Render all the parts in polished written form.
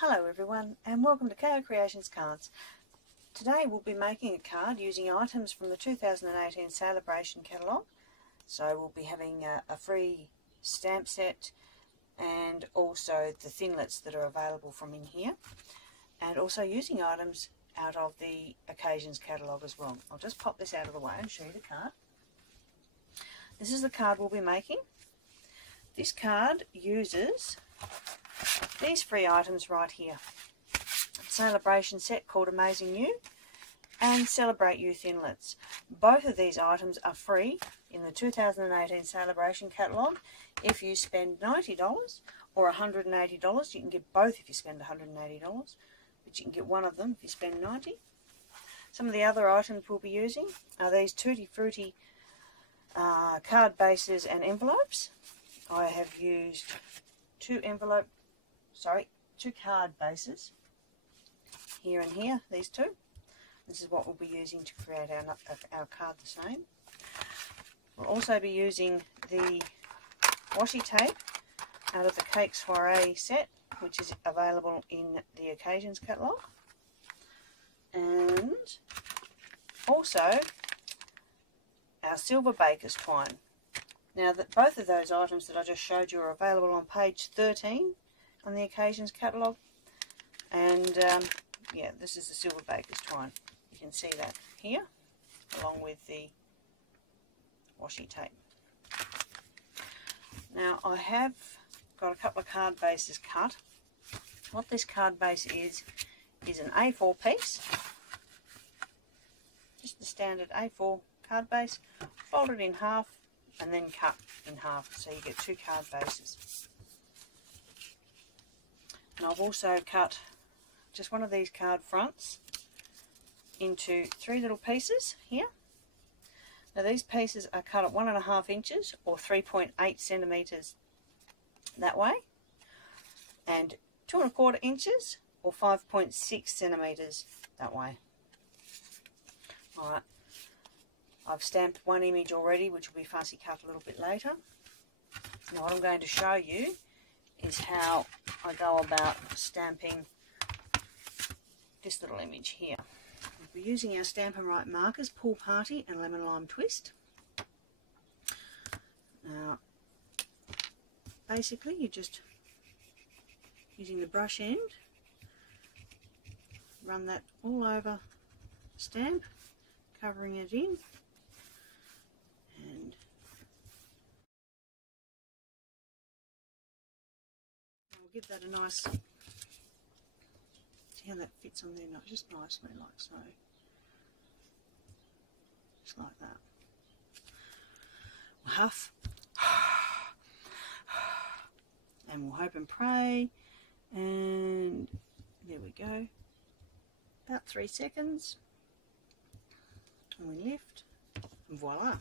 Hello everyone and welcome to KOCreationscards. Today we'll be making a card using items from the 2018 Sale-A-Bration catalogue. So we'll be having a free stamp set and also the thinlits that are available from in here, and also using items out of the Occasions catalogue as well. I'll just pop this out of the way and show you the card. This is the card we'll be making. This card uses these free items right here. Sale-A-Bration set called Amazing You and Celebrate You thinlits. Both of these items are free in the 2018 Sale-A-Bration catalogue. If you spend $90 or $180, you can get both if you spend $180, but you can get one of them if you spend $90. Some of the other items we'll be using are these Tutti Frutti card bases and envelopes. I have used two card bases here and here, these two. This is what we'll be using to create our card the same. We'll also be using the washi tape out of the Cake Soiree set, which is available in the Occasions catalogue, and also our silver baker's twine. Now, both of those items that I just showed you are available on page 13 on the Occasions catalogue, and yeah, this is the silver baker's twine. You can see that here along with the washi tape. Now, I have got a couple of card bases cut. What this card base is an A4 piece, just the standard A4 card base, folded in half and then cut in half, so you get two card bases. And I've also cut just one of these card fronts into three little pieces here. Now these pieces are cut at 1.5 inches or 3.8 centimeters that way, and 2.25 inches or 5.6 centimeters that way. Alright, I've stamped one image already, which will be fussy cut a little bit later. Now what I'm going to show you is how I go about stamping this little image here. We'll be using our Stamp and Write markers, Pool Party and Lemon Lime Twist. Now, basically you're just using the brush end, run that all over the stamp, covering it in, and I'll give that a nice, see how that fits on there, just nicely like so, just like that. We'll huff, and we'll hope and pray, and there we go, about 3 seconds, and we lift, and voila.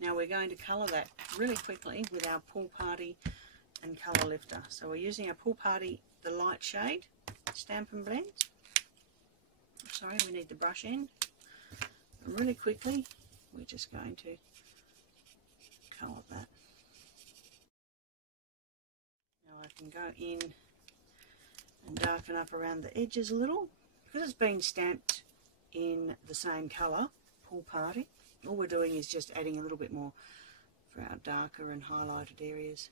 Now we're going to colour that really quickly with our Pool Party and Colour Lifter. So we're using our Pool Party, the light shade, Stamp and Blend. Sorry, we need the brush end. And really quickly, we're just going to colour that. Now I can go in and darken up around the edges a little. Because it's been stamped in the same colour, Pool Party, all we're doing is just adding a little bit more for our darker and highlighted areas.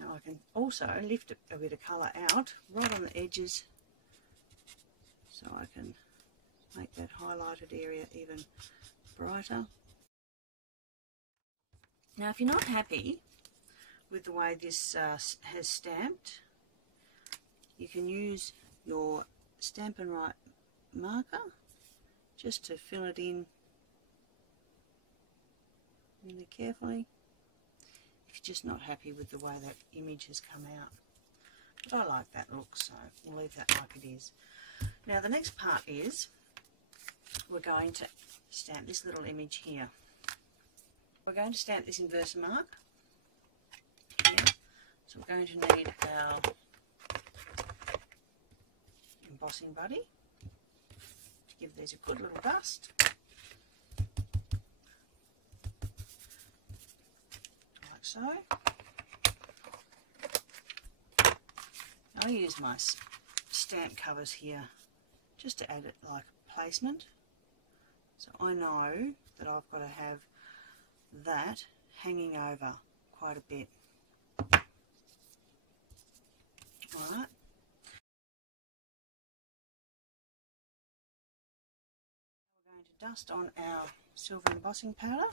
Now I can also lift a bit of colour out right on the edges, so I can make that highlighted area even brighter. Now if you're not happy with the way this has stamped, you can use your Stamp and Write marker just to fill it in really carefully if you're just not happy with the way that image has come out. But I like that look, so we'll leave that like it is. Now the next part is we're going to stamp this little image here. We're going to stamp this inverse mark here, so we're going to need our embossing buddy to give these a good little dust. Like so. I use my stamp covers here just to add it like placement. So I know that I've got to have that hanging over quite a bit. Alright. We're going to dust on our silver embossing powder.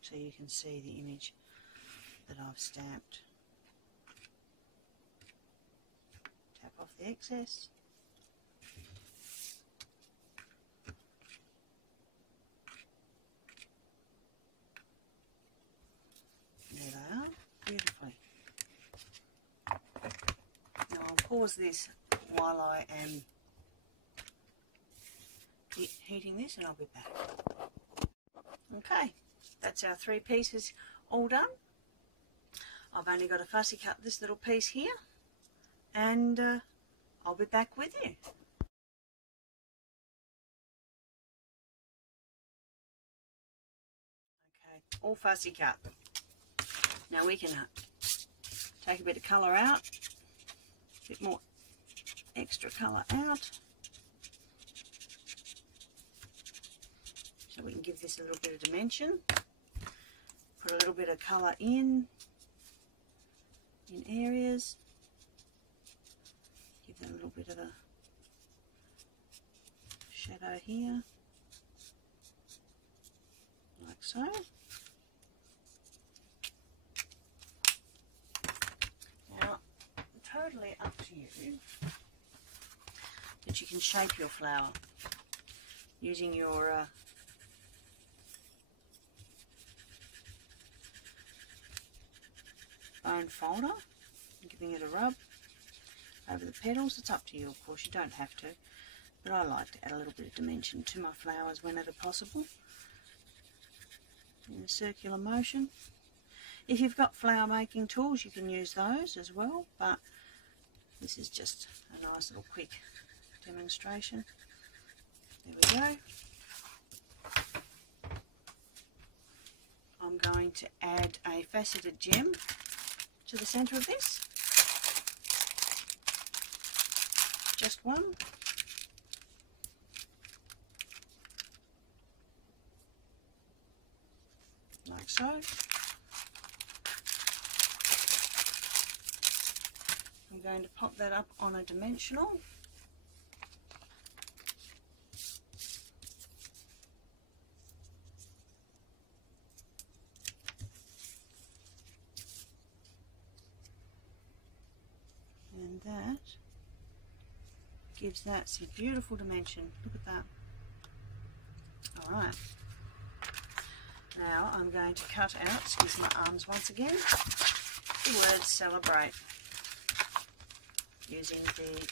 So you can see the image that I've stamped. Tap off the excess. There they are, beautifully. Now I'll pause this while I am heating this and I'll be back. Okay, that's our 3 pieces all done. I've only got to fussy cut this little piece here and I'll be back with you. Okay, all fussy cut. Now we can take a bit of colour out, a bit more extra colour out, so we can give this a little bit of dimension. Put a little bit of colour in areas, give that a little bit of a shadow here, like so. Now, totally up to you that you can shape your flower using your bone folder and giving it a rub over the petals. It's up to you, of course, you don't have to, but I like to add a little bit of dimension to my flowers whenever possible in a circular motion. If you've got flower making tools, you can use those as well, but this is just a nice little quick demonstration. There we go. I'm going to add a faceted gem to the centre of this. Just one. Like so. I'm going to pop that up on a dimensional. And that gives that some beautiful dimension. Look at that. Alright. Now I'm going to cut out, excuse my arms once again, the word celebrate using the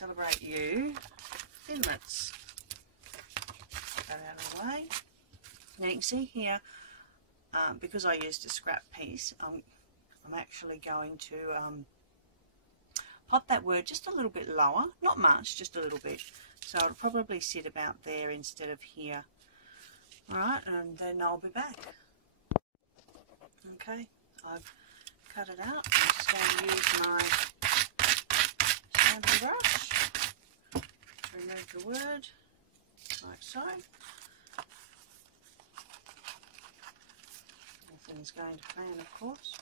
Celebrate You thinlits. Get that out of the way. Now you can see here, because I used a scrap piece, I'm actually going to pop that word just a little bit lower, not much, just a little bit, so it'll probably sit about there instead of here. Alright, and then I'll be back. Okay, I've cut it out. I'm just going to use my stamping brush to remove the word, like so. Nothing's going to plan, of course.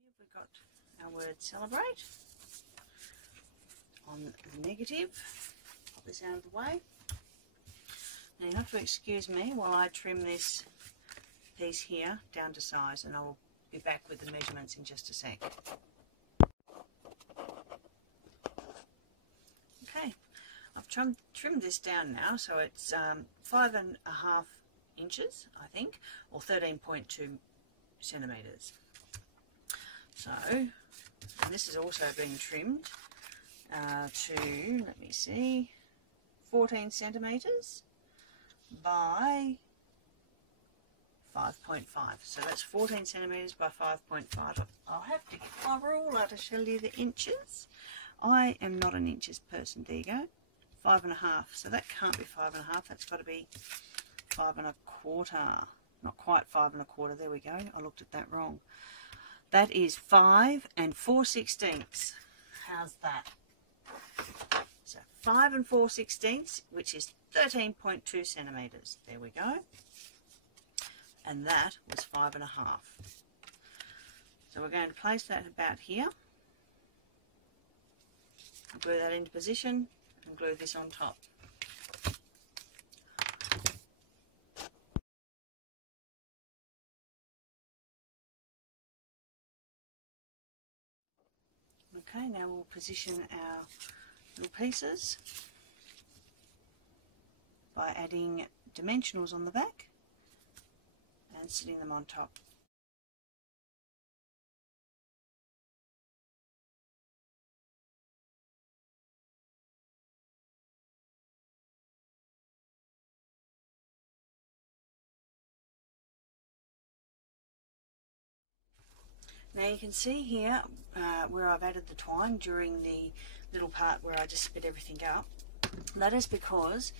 Here we've got our word celebrate on the negative. Pop this out of the way. Now you have to excuse me while I trim this piece here down to size, and I will be back with the measurements in just a sec. Okay, I've trimmed this down now, so it's 5.5 inches, I think, or 13.2 centimetres. So, and this is also being trimmed to, let me see, 14 centimetres by 5.5. So that's 14 centimetres by 5.5. I'll have to get my ruler to show you the inches. I am not an inches person. There you go. 5.5. So that can't be 5.5. That's got to be 5.25. Not quite 5.25. There we go. I looked at that wrong. That is 5 4/16. How's that? So 5 4/16, which is 13.2 centimeters. There we go. And that was 5.5. So we're going to place that about here. I'll glue that into position and glue this on top. Okay, now we'll position our little pieces by adding dimensionals on the back and sitting them on top. Now you can see here where I've added the twine during the little part where I just split everything up. That is because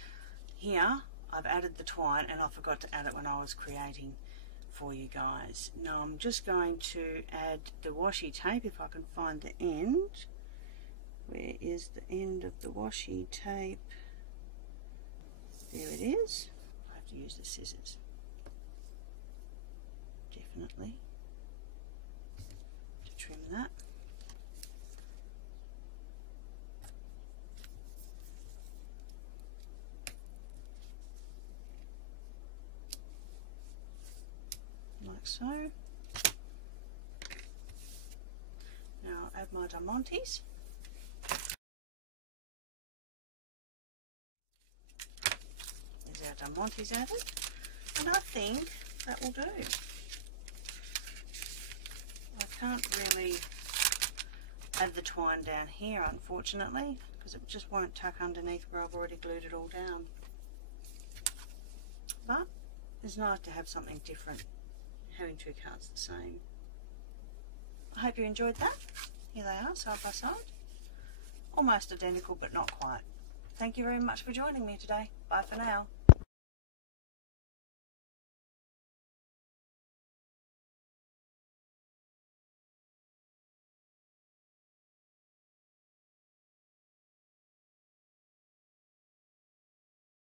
here I've added the twine and I forgot to add it when I was creating for you guys. Now I'm just going to add the washi tape if I can find the end. Where is the end of the washi tape? There it is. I have to use the scissors. Definitely. Trim that. Like so. Now I'll add my diamantes. There's our diamantes added, and I think that will do. Can't really add the twine down here unfortunately because it just won't tuck underneath where I've already glued it all down, but it's nice to have something different, having two cards the same. I hope you enjoyed that. Here they are side by side, almost identical but not quite. Thank you very much for joining me today. Bye for now.